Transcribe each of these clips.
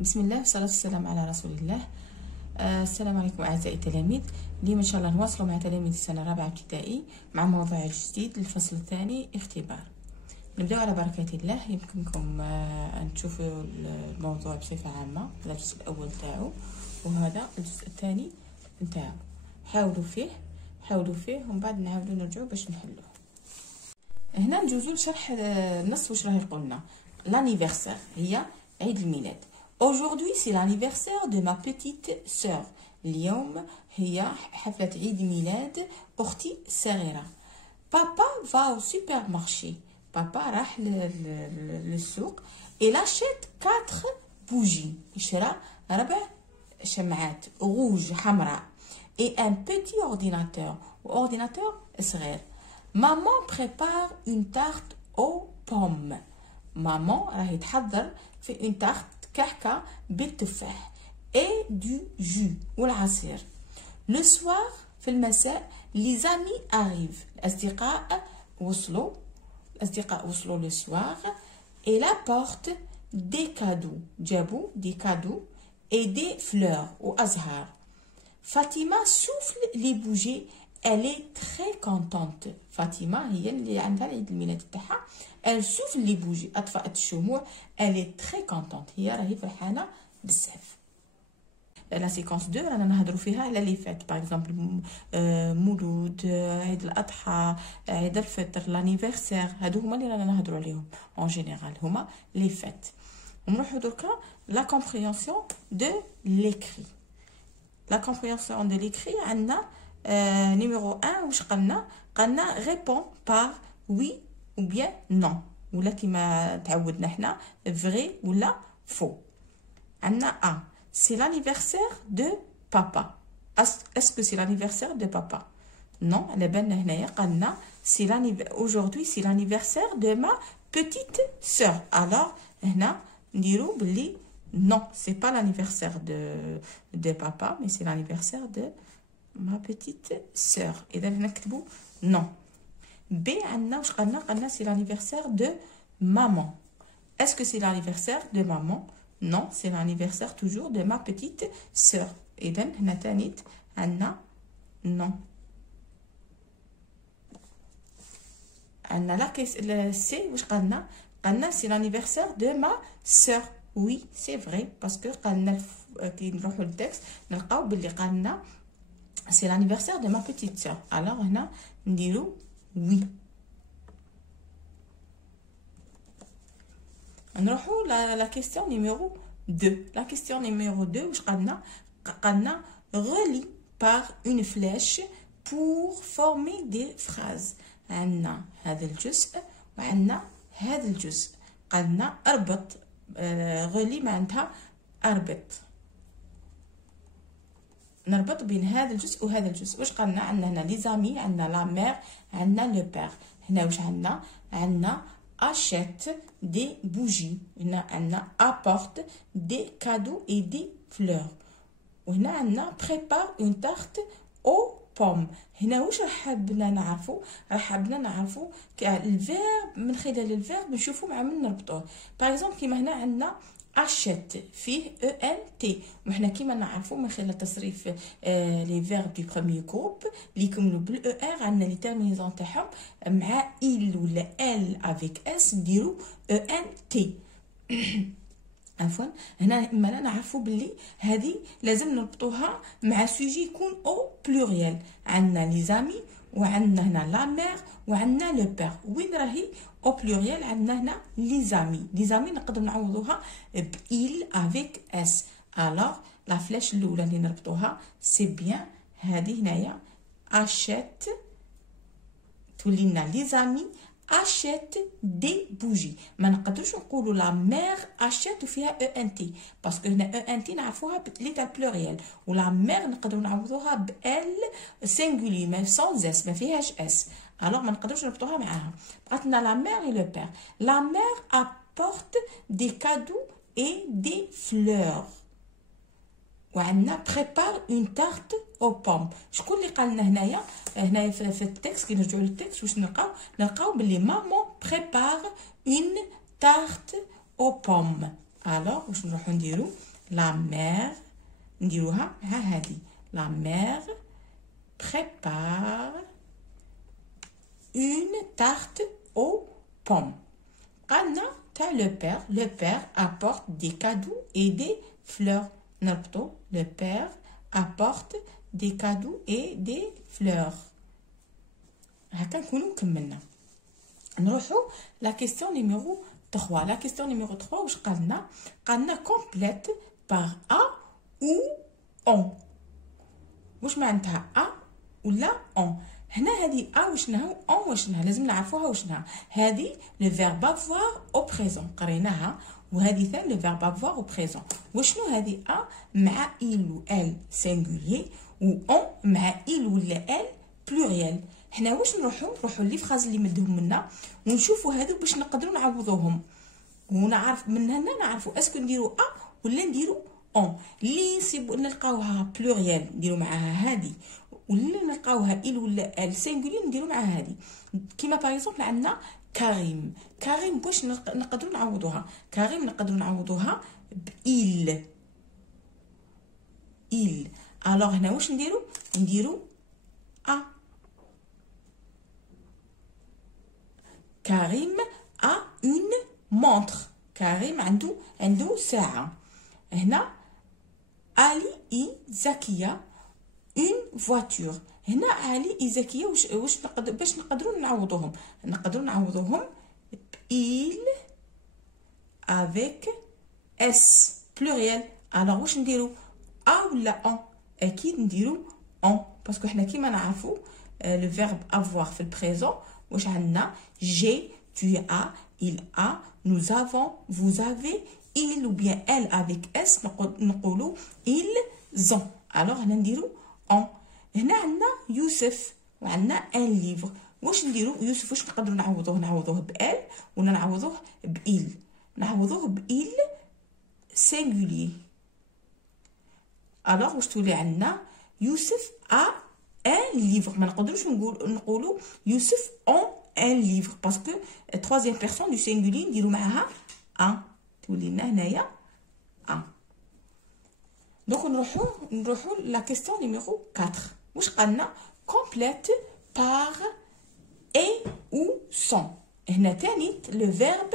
بسم الله والصلاة والسلام على رسول الله. السلام عليكم أعزائي التلاميذ. اليوم إن شاء الله نواصلوا مع تلاميذ السنة الرابعة ابتدائي مع موضوع جديد للفصل الثاني اختبار. نبدأ على بركة الله. يمكنكم أن تشوفوا الموضوع بصفة عامة، هذا الجزء الأول تاعو وهذا الجزء الثاني نتاعو. حاولوا فيه ومن بعد نعاودوا نرجعوا باش نحلوه. هنا نجوزو لشرح النص واش راه يقولنا. لانيفرسير هي عيد الميلاد. Aujourd'hui c'est l'anniversaire de ma petite sœur. اليوم هي حفلة عيد ميلاد أختي الصغيرة. Papa va au supermarché. بابا راح للسوق. Il achète 4 bougies. يشرى 4 شمعات rouge حمراء. Et un petit ordinateur. ordinateur صغير. Maman prépare une tarte aux pommes. ماما راهي تحضر في une tarte كحكة بالتفاح et du jus والعصير. Le soir في المساء les amis arrivent. الأصدقاء وصلوا le soir et la porte des cadeaux. جابوا des cadeaux et des fleurs وأزهار. Fatima souffle les bougies. Elle est très contente. فاطمة هي اللي عندها العيد الميلاد تاعها. Elle souffle les bougies. أطفأت الشموع. Elle est très contente. هي راهي فرحانة بزاف. لا سيكونس 2 رانا نهضروا فيها على لي فات. باغ اكزومبل مولود، عيد الأضحى، عيد الفطر، لانيفرسير. هادو هما اللي رانا نهضروا عليهم اون جينيرال، هما لي فات. ونروحوا دركا لا كومبريهنسيون دو ليكري. لا كومبريهنسيون دو ليكري عندنا numéro 1 واش قالنا répond par oui ou bien non ولا كيما تعودنا حنا vrai ولا faux. عندنا A c'est l'anniversaire de papa. est-ce que c'est l'anniversaire de papa? non. على بالنا هنايا قالنا aujourd'hui c'est l'anniversaire de ma petite sœur. alors هنا نديرو بلي non, c'est pas l'anniversaire de papa mais c'est l'anniversaire de ma petite sœur. إذا نكتبو non. B عندنا واش قالنا c'est l'anniversaire de maman. est-ce que c'est l'anniversaire de maman? non, c'est l'anniversaire toujours de ma petite sœur. إذا هنا تانيت عندنا non. عندنا لا سي واش قالنا c'est l'anniversaire de ma sœur. oui c'est vrai parce que قالنا كي نروحو للتكست نلقاو باللي قالنا c'est l'anniversaire de ma petite sœur. alors هنا نديرو oui. نروحو لا question numéro 2. la question numéro 2 واش قالنا relie par une flèche pour former des phrases. عندنا هذا الجزء وعندنا هذا الجزء. قالنا اربط relie معناتها اربط، نربط بين هذا الجزء وهذا الجزء. واش قالنا عندنا هنا لي زامي، عندنا لا مير، عندنا لو بير. هنا واش عندنا achète des bougies. هنا عندنا apporte des cadeaux et des fleurs. وهنا عندنا prépare une tarte aux pommes. هنا واش راح حابنا نعرفوا الفيرب. من خلال الفيرب نشوفوا مع من نربطوه. باغ اكزومبل كيما هنا عندنا achète فيه ENT وحنا كيما نعرفوا من خلال تصريف لي فيرب دو بروميير جروب اللي يكملوا بال ER عندنا لي تيرمينيزون تاعهم مع il ولا elle avec s نديروا ENT. عفوا هنا اما نعرفوا باللي هذه لازم نربطوها مع سوجي يكون او بلوريال. عندنا لي زامي وعندنا هنا لا مير وعندنا لو بير. وين راهي او بلوريال؟ عندنا هنا لي زامي نقدر نعوضوها ب il avec s. alors لا فلاش الاولى اللي نربطوها سي بيان هذه هنايا achète تولي لنا لي زامي achète des bougies. ما نقدروش نقولوا لا مير achète وفيها ENT باسكو هنا ENT نعرفوها بليتا بلوريال ولا مير نقدروا نعوضوها ب L سينغولي ما سون اس ما فيهاش اس. alors ما نقدروش نربطوها معاها. بقات لنا لا مير et le père. la mère apporte des cadeaux et des fleurs. وعندنا prépare une tarte aux pommes. شكون اللي قال لنا هنايا في التكست؟ كي نرجعوا للتكست واش نلقاو باللي مامون prépare une tarte aux pommes. الوغ واش نروحو نديرو لا مير نديروها مع هادي لا مير prépare une tarte aux pommes. قالنا تاع le père apporte des cadeaux et des fleurs. نربطو le père apporte des cadeaux et des fleurs. هكا نكونو كملنا. نروحو لا كيستيون نيميرو 3. لا كيستيون نيميرو 3 واش قالنا كومبليت بار ا او اون. واش معناتها ا ولا اون؟ هنا هذه ا واشنها اون واشنها لازم نعرفوها واشنها. هذه لو فيرب افوار او بريزون قريناها، وهذه ثاني لو فيرب افوار او بريزون. وشنو هذه ا مع il و ال سينغولير و اون مع il ولا ال بلوريال. حنا واش نروحو لي فراز اللي مدهم منا ونشوفوا هذو باش نقدروا نعوضوهم، ونعرف من هنا نعرفوا اسكو نديروا ا ولا نديروا اون. اللي نلقاوها بلوريال نديروا معاها هذه، ولا نلقاوها il ولا ال سينغولير نديروا معاها هذه. كيما باغ اكزومبل عندنا كريم. كريم واش نقدروا نعوضوها؟ كريم نقدروا نعوضوها بإل. il. alors هنا واش نديروا ا. كريم a une montre. كريم عنده ساعة. هنا علي اي زكية une voiture. هنا علي اي زكية واش باش نقدروا نعوضوهم il avec s pluriel. alors واش نديروا ا ولا اون؟ اكيد نديروا اون باسكو حنا كيما نعرفوا لو فيرب avoir في البريزون واش عندنا j'ai, tu as, il a, nous avons, vous avez, il ou bien elle avec s نقولوا ils ont. alors هنا نديروا اون. هنا عندنا يوسف وعندنا ان ليفر. واش نديروا يوسف واش نقدروا نعوضوه بال ولا نعوضوه بإل؟ نعوضوه بإل سينغولير. alors واش تولي عندنا يوسف ا ان ليفر. ما نقدروش نقولوا يوسف اون ان ليفر باسكو troisième personne du singulier نديروا معاها ان، تولي لنا هنايا ان. دونك نروحو لا كيستيون نيميرو 4. واش قالنا كومبليت بار اي او سون. هنا تاني لو فيرب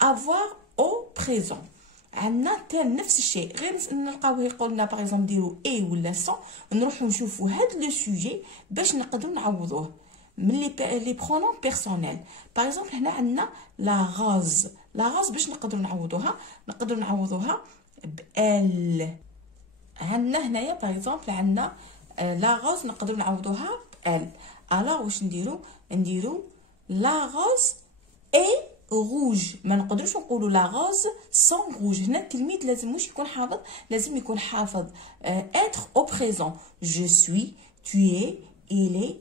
افوار او بريزون. عندنا تاني نفس الشيء، غير نلقاوه يقولنا باغ اكزومبل ديروا اي ولا سون، نروحو نشوفوا هاد لو سوجي باش نقدروا نعوضوه من لي برونون بيرسونيل. باغ اكزومبل هنا عندنا لا غاز. لا غاز باش نقدروا نعوضوها بال. عندنا هنايا باغ اكزومبل عندنا لا غاز نقدروا نعوضوها بال. alors واش نديروا لا غاز اي روج. ما نقدروش نقولوا لا غاز سون روج. هنا التلميذ لازم واش يكون حافظ، لازم يكون حافظ être au présent. je suis, tu es, il est,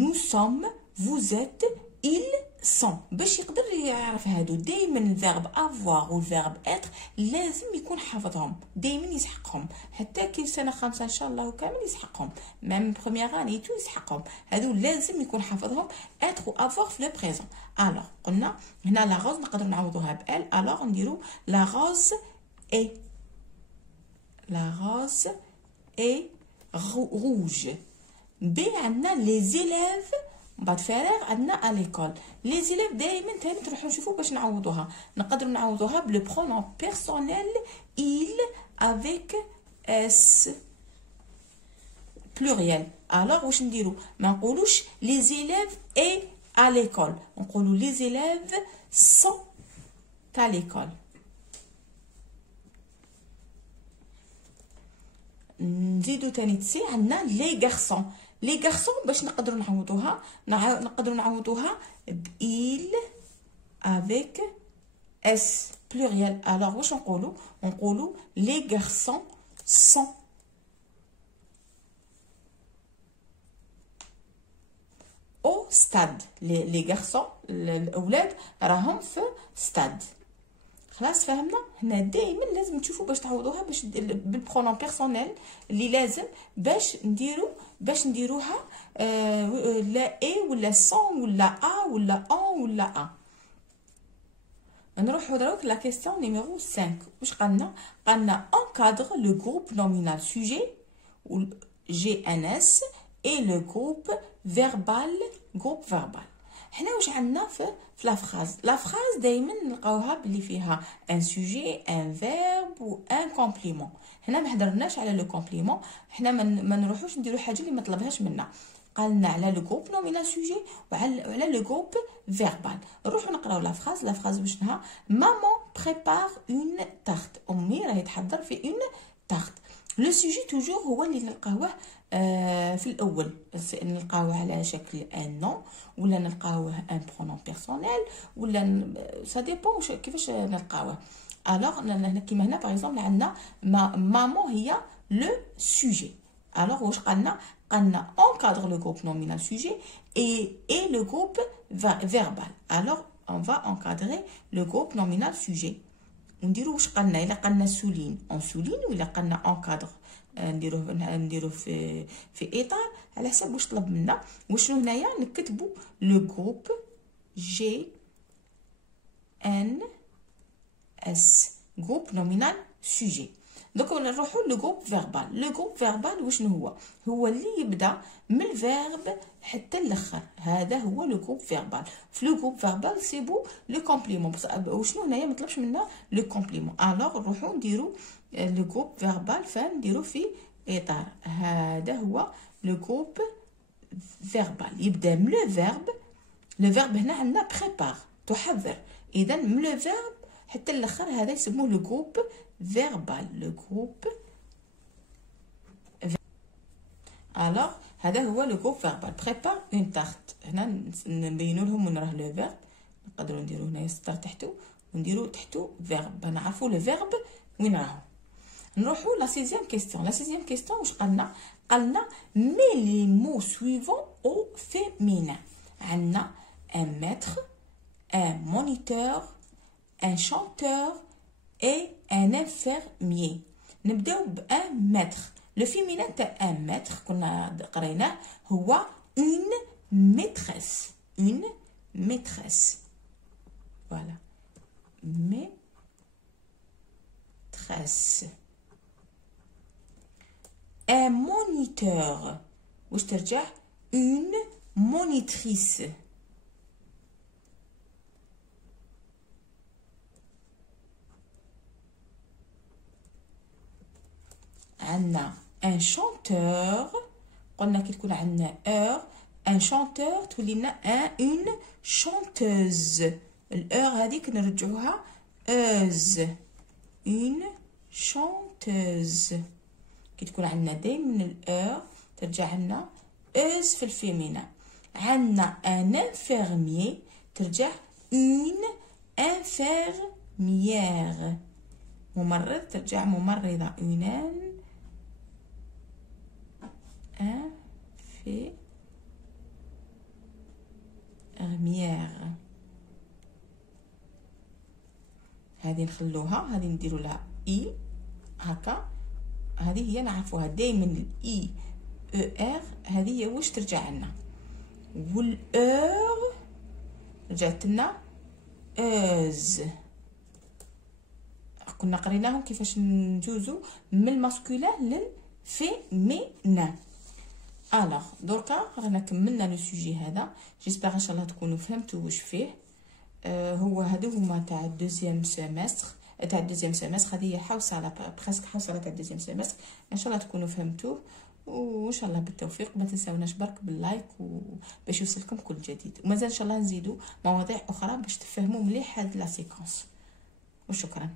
nous sommes, vous êtes, ils sont. باش يقدر يعرف هادو دائما الفيرب افوار والفيرب اتر لازم يكون حافظهم، دائما يسحقهم. حتى كي سنه خامسه ان شاء الله كامل يسحقهم، ميم بروميير اني تو يسحقهم. هادو لازم يكون حافظهم اتر وافوار في لو بريزون. الوغ قلنا هنا لا غوز نقدروا نعوضوها بال. الوغ نديروا لا غوز اي. لا غوز اي روج. بي عندنا لي زيليف بعد فراغ عندنا à l'école. لي زيليف دائما تاني تروحوا نشوفوا باش نعوضوها. نقدروا نعوضوها بلو برونون بيرسونيل il avec s pluriel. alors واش نديروا؟ ما نقولوش لي زيليف اي à l'école، نقولوا لي زيليف sont à l'école. نزيدو تاني تسي عندنا لي غارسون. لي غارسون باش نقدروا نعوضوها بإل avec اس بلوريال. alors واش نقولوا لي غارسون sont او ستاد. لي غارسون الاولاد راهم في ستاد. خلاص فهمنا. هنا دائما لازم تشوفوا باش تعوضوها باش بالبرونون بيرسونيل اللي لازم باش نديروها لا اي ولا سون ولا ا ولا اون ولا ا. نروحو دروك لا كيسيون نيميرو 5. واش قالنا؟ قالنا encadre le groupe nominal sujet ou GNS et le groupe verbal. حنا واش عندنا في لا فراز؟ لا فراز دائما نلقاوها بلي فيها ان سوجي ان فيرب و ان كومبليمون. هنا ما هضرناش على لو كومبليمون، حنا ما نروحوش نديرو حاجه اللي ما طلبهاش منا. قالنا على لو جروب نومينال سوجي وعلى لو جروب فيربال. نروحو نقراو لا فراز. لا فراز وشنها؟ مامون بريبار اون تارت، امي راهي تحضر في اون تارت. لو سوجي توجور هو اللي نلقاوه في الاول، نلقاوه على شكل ان نون ولا نلقاوه ان برونون بيرسونيل ولا سا ديبون كيفاش نلقاوه. الوغ كيما هنا باغ اكزومبل عندنا مامون هي لو سوجي. الوغ واش قالنا؟ قالنا encadre le groupe nominal sujet et le groupe verbal. alors on va encadrer le groupe nominal sujet. ونديرو واش قالنا؟ الا قالنا سولين اون سولين، ولا قالنا encadre نديروه في اطار على حسب واش طلب منا. وشنو هنايا نكتبوا لو جروب جي ان اس جروب نومينال سوجي. دوك نروحو لو جروب فيربال. لو جروب فيربال وشنو هو اللي يبدا من الفيرب حتى الاخر، هذا هو لو جروب فيربال. في لو جروب فيربال سيبو لو كومبليمون، وشنو هنايا ما طلبش منا لو كومبليمون. الوغ نروحو نديرو لو جروب فيربال فين؟ نديرو في اطار، هذا هو لو جروب فيربال. يبدا من لو فيرب. لو فيرب هنا عندنا بريبار تحضر، اذا من لو فيرب حتى الاخر هذا يسموه لو جروب فيربال. لو جروب الوغ هذا هو لو جروب فيربال. بريبار اون تارت. هنا نبينو لهم وين راه لو فيرب، نقدروا نديرو هنايا سطر تحتو ونديرو تحتو فيرب، نعرفوا لو فيرب وين راهو. نروحوا لا سيزيام كيستيون. لا سيزيام كيستيون واش قالنا؟ قالنا مي لي مو سويفون او فيمينين. عندنا ان ماتر، ان مونيتور، un chanteur et un infirmier. نبداو بان ماتر. لو فيمينين تاع ان ماتر كنا قريناه هو une maîtresse. une maîtresse. voilà maîtresse. un moniteur واش ترجع؟ une monitrice. عندنا ان شانتور، قلنا كي تكون عندنا اور ان شانتور تولي لنا اون شانتوز. الاور هذيك نرجعوها اوز، اون شانتوز. كي تكون عندنا دايما الاور ترجع لنا اوز في الفيمينا. عندنا ان انفيرميي ترجع اون انفيرميير. ممرض ترجع ممرضة، اون infirmière. هذه نخلوها، هذه نديرو لها اي هكا. هذه هي نعرفوها دائما الاي او ار، هذه هي واش ترجع لنا. والاور رجعت لنا اوز. كنا قريناهم كيفاش نجوزو من الماسكولين للفيمينين. الوغ دركا رانا كملنا لو سوجي هذا. جيسبر ان شاء الله تكونوا فهمتوا واش فيه. هو هادو هما تاع الدوزيام سيمستر. تاع الدوزيام سيمستر هذه حوصله بريسك حوصله تاع الدوزيام سيمستر. ان شاء الله تكونوا فهمتوه وان شاء الله بالتوفيق. ما تنساوناش برك باللايك باش يوصلكم كل جديد. ومازال ان شاء الله نزيدوا مواضيع اخرى باش تفهموا مليح هاد لا سيكونس. وشكرا.